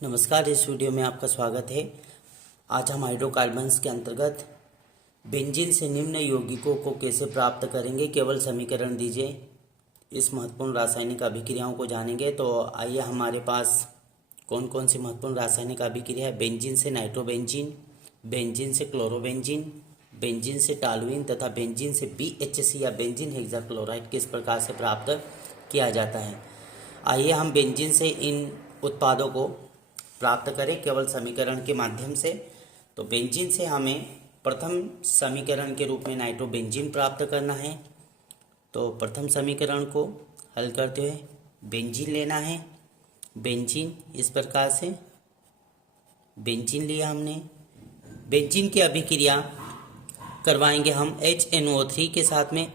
नमस्कार। इस वीडियो में आपका स्वागत है। आज हम हाइड्रोकार्बन्स के अंतर्गत बेंजीन से निम्न यौगिकों को कैसे प्राप्त करेंगे, केवल समीकरण दीजिए, इस महत्वपूर्ण रासायनिक अभिक्रियाओं को जानेंगे। तो आइए, हमारे पास कौन कौन सी महत्वपूर्ण रासायनिक अभिक्रिया है। बेंजीन से नाइट्रोबेंजीन, बेंजीन से क्लोरोबेंजीन, बेंजीन से टॉलुइन तथा बेंजीन से BHC या बेंजीन हेक्साक्लोराइड किस प्रकार से प्राप्त किया जाता है। आइए हम बेंजीन से इन उत्पादों को प्राप्त करें केवल समीकरण के माध्यम से। तो बेंजीन से हमें प्रथम समीकरण के रूप में नाइट्रोबेंजीन प्राप्त करना है। तो प्रथम समीकरण को हल करते हुए बेंजीन लेना है। बेंजीन इस प्रकार से बेंजीन लिया हमने। बेंजीन की अभिक्रिया करवाएंगे हम HNO3 के साथ में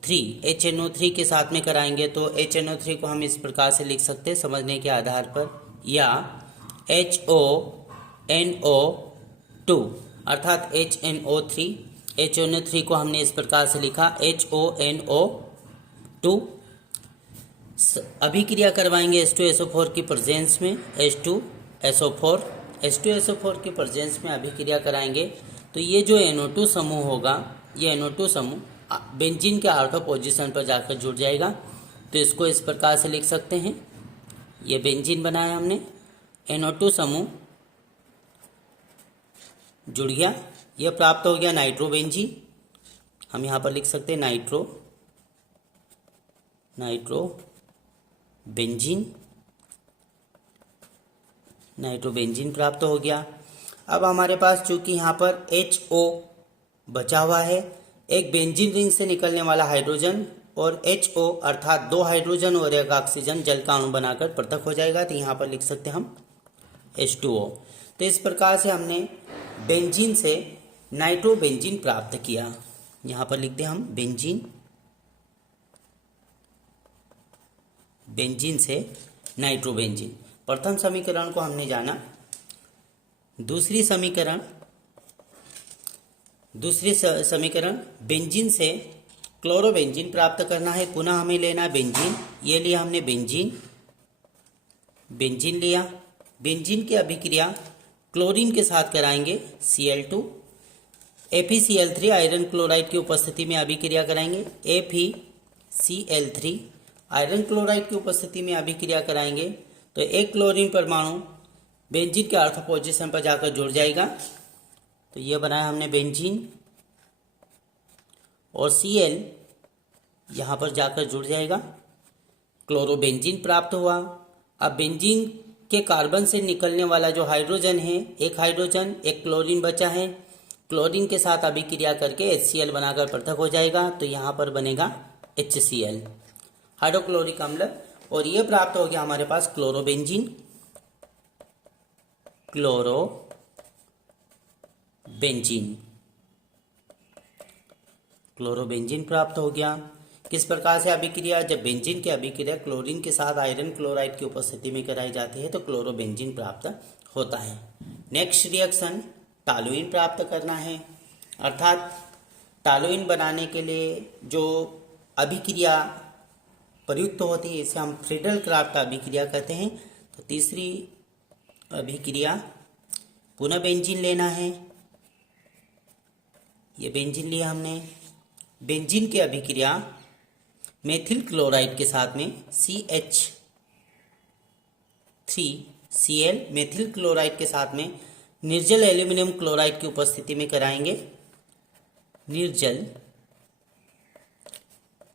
HNO3 के साथ में कराएंगे। तो HNO3 को हम इस प्रकार से लिख सकते हैं समझने के आधार पर, या HONO2 अर्थात HNO3 को हमने इस प्रकार से लिखा HONO2। अभिक्रिया करवाएंगे H2SO4 की प्रेजेंस में H2SO4 की प्रेजेंस में अभिक्रिया कराएंगे। तो ये जो NO2 समूह होगा, ये NO2 समूह बेंजीन के ऑर्थो पोजीशन पर जाकर जुड़ जाएगा। तो इसको इस प्रकार से लिख सकते हैं, ये बेंजीन बनाया हमने, NO2 समूह जुड़ गया, यह प्राप्त हो गया नाइट्रोबेंजीन। हम यहाँ पर लिख सकते हैं नाइट्रोबेंजीन प्राप्त हो गया। अब हमारे पास चूंकि यहाँ पर HO बचा हुआ है, एक बेंजीन रिंग से निकलने वाला हाइड्रोजन और HO अर्थात दो हाइड्रोजन और एक ऑक्सीजन जल का अणु बनाकर पृथक हो जाएगा। तो यहाँ पर लिख सकते हैं हम H2O। तो इस प्रकार से हमने बेंजीन से नाइट्रोबेंजीन प्राप्त किया। यहाँ पर लिखते हैं हम बेंजीन से नाइट्रोबेंजीन। प्रथम समीकरण को हमने जाना। दूसरी समीकरण बेंजीन से क्लोरोबेंजीन प्राप्त करना है। पुनः हमें लेना है बेंजीन। ये लिया हमने बेंजीन लिया। बेंजीन की अभिक्रिया क्लोरीन के साथ कराएंगे Cl2। FeCl3 आयरन क्लोराइड की उपस्थिति में अभिक्रिया कराएंगे। FeCl3 आयरन क्लोराइड की उपस्थिति में अभिक्रिया कराएंगे। तो एक क्लोरीन परमाणु बेंजीन के ऑर्थो पोजीशन पर जाकर जुड़ जाएगा। तो ये बनाया हमने बेंजीन, और Cl यहाँ पर जाकर जुड़ जाएगा, क्लोरोबेंजीन प्राप्त हुआ। अब बेंजीन के कार्बन से निकलने वाला जो हाइड्रोजन है, एक हाइड्रोजन एक क्लोरीन बचा है, क्लोरीन के साथ अभिक्रिया करके HCl बनाकर पृथक हो जाएगा। तो यहाँ पर बनेगा HCl, हाइड्रोक्लोरिक अम्ल, और ये प्राप्त हो गया हमारे पास क्लोरोबेंजीन प्राप्त हो गया। किस प्रकार से अभिक्रिया, जब बेंजीन की अभिक्रिया क्लोरीन के साथ आयरन क्लोराइड की उपस्थिति में कराई जाती है तो क्लोरोबेंजीन प्राप्त होता है। नेक्स्ट रिएक्शन टॉलुइन प्राप्त करना है, अर्थात टॉलुइन बनाने के लिए जो अभिक्रिया प्रयुक्त होती है इसे हम फ्रीडल क्राफ्ट अभिक्रिया कहते हैं। तो तीसरी अभिक्रिया पुनः बेंजीन लेना है। ये बेंजीन लिया हमने। बेंजीन की अभिक्रिया मेथिल क्लोराइड के साथ में CH3Cl मेथिल क्लोराइड के साथ में निर्जल एल्यूमिनियम क्लोराइड की उपस्थिति में कराएंगे। निर्जल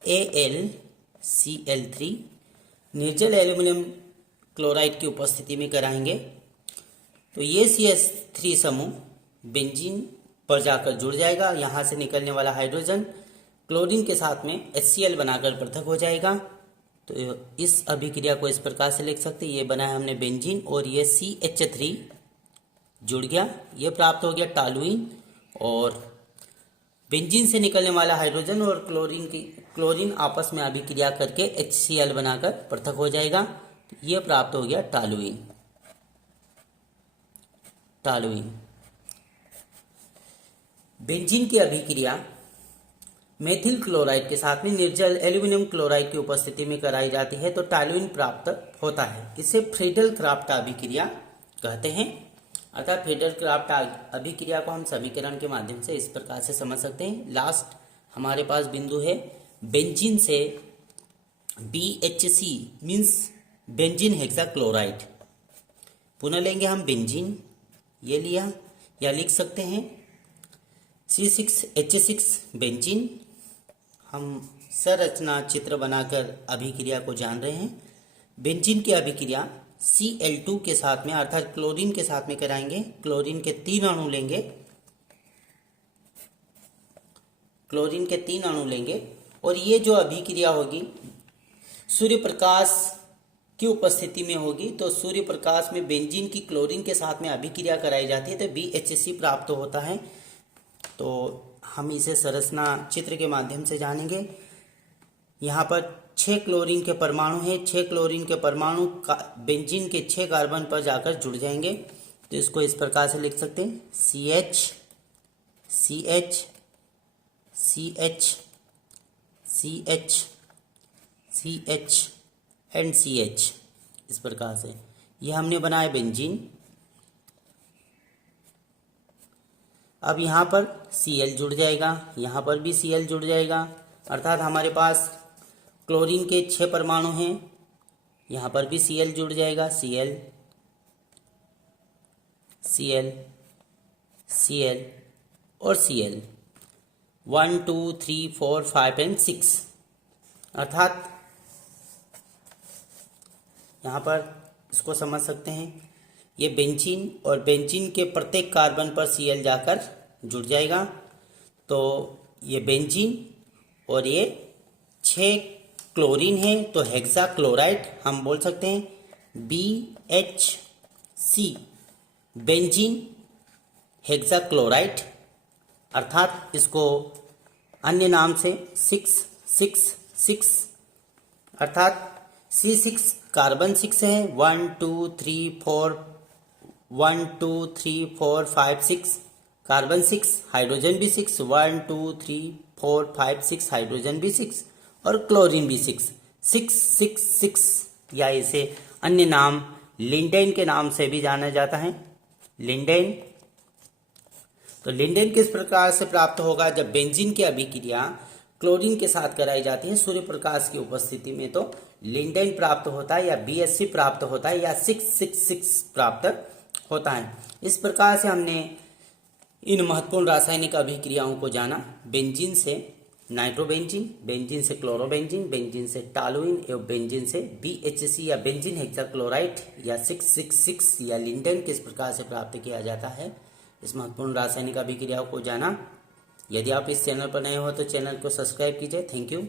AlCl3 निर्जल एल्यूमिनियम क्लोराइड की उपस्थिति में कराएंगे। तो ये CH3 समूह बेंजीन पर जाकर जुड़ जाएगा। यहाँ से निकलने वाला हाइड्रोजन क्लोरीन के साथ में HCl बनाकर पृथक हो जाएगा। तो इस अभिक्रिया को इस प्रकार से लिख सकते हैं, ये बनाया हमने बेंजीन और ये CH3 जुड़ गया, ये प्राप्त हो गया टॉलुइन, और बेंजीन से निकलने वाला हाइड्रोजन और क्लोरीन आपस में अभिक्रिया करके HCl बनाकर पृथक हो जाएगा। ये प्राप्त हो गया टॉलुइन। बेंजीन की अभिक्रिया मेथिल क्लोराइड के साथ में निर्जल एल्यूमिनियम क्लोराइड की उपस्थिति में कराई जाती है तो टॉल्यूइन प्राप्त होता है। इसे फ्रीडल क्राफ्ट अभिक्रिया कहते हैं। अर्थात फ्रीडल क्राफ्ट अभिक्रिया को हम समीकरण के माध्यम से इस प्रकार से समझ सकते हैं। लास्ट हमारे पास बिंदु है बेंजीन से BHC मीन्स बेंजीन हेक्साक्लोराइड। पुनः लेंगे हम बेंजीन, ये लिया, या लिख सकते हैं C6H6 बेंजीन। हम संरचना चित्र बनाकर अभिक्रिया को जान रहे हैं। बेंजीन की अभिक्रिया Cl2 के साथ में अर्थात क्लोरीन के साथ में कराएंगे। क्लोरीन के 3 अणु लेंगे, क्लोरीन के 3 अणु लेंगे और ये जो अभिक्रिया होगी सूर्य प्रकाश की उपस्थिति में होगी। तो सूर्य प्रकाश में बेंजीन की क्लोरीन के साथ में अभिक्रिया कराई जाती है तो BHC प्राप्त होता है। तो हम इसे संरचना चित्र के माध्यम से जानेंगे। यहाँ पर 6 क्लोरीन के परमाणु हैं। 6 क्लोरीन के परमाणु बेंजीन के 6 कार्बन पर जाकर जुड़ जाएंगे। तो इसको इस प्रकार से लिख सकते हैं CH CH CH CH CH and CH, इस प्रकार से ये हमने बनाया बेंजीन। अब यहाँ पर Cl जुड़ जाएगा, यहाँ पर भी Cl जुड़ जाएगा। अर्थात हमारे पास क्लोरीन के 6 परमाणु हैं, यहाँ पर भी Cl जुड़ जाएगा। Cl Cl Cl और Cl 1 2 3 4 5 एंड 6। अर्थात यहाँ पर इसको समझ सकते हैं, ये बेंजीन और बेंजीन के प्रत्येक कार्बन पर Cl जाकर जुड़ जाएगा। तो ये बेंजीन और ये 6 क्लोरीन है तो हेक्सा क्लोराइड हम बोल सकते हैं BHC बेंजीन हेक्सा क्लोराइड। अर्थात इसको अन्य नाम से 666 अर्थात C6 कार्बन 6 है, 1 2 3 4 1 2 3 4 5 6 कार्बन 6, हाइड्रोजन भी 6 1 2 3 4 5 6 हाइड्रोजन भी 6 और क्लोरीन भी 6 6 या इसे अन्य नाम लिंडेन के नाम से भी जाना जाता है। लिंडेन। तो लिंडेन किस प्रकार से प्राप्त होगा? जब बेंजीन की अभिक्रिया क्लोरीन के साथ कराई जाती है सूर्य प्रकाश की उपस्थिति में तो लिंडेन प्राप्त होता है या BHC प्राप्त होता है या 666 प्राप्त होता है। इस प्रकार से हमने इन महत्वपूर्ण रासायनिक अभिक्रियाओं को जाना। बेंजीन से नाइट्रोबेंजीन, बेंजीन से क्लोरोबेंजीन, बेंजीन से टॉलुइन एवं बेंजीन से BHC या बेंजीन हेक्साक्लोराइड या 666 या लिंडेन किस प्रकार से प्राप्त किया जाता है, इस महत्वपूर्ण रासायनिक अभिक्रियाओं को जाना। यदि आप इस चैनल पर नए हो तो चैनल को सब्सक्राइब कीजिए। Thank you.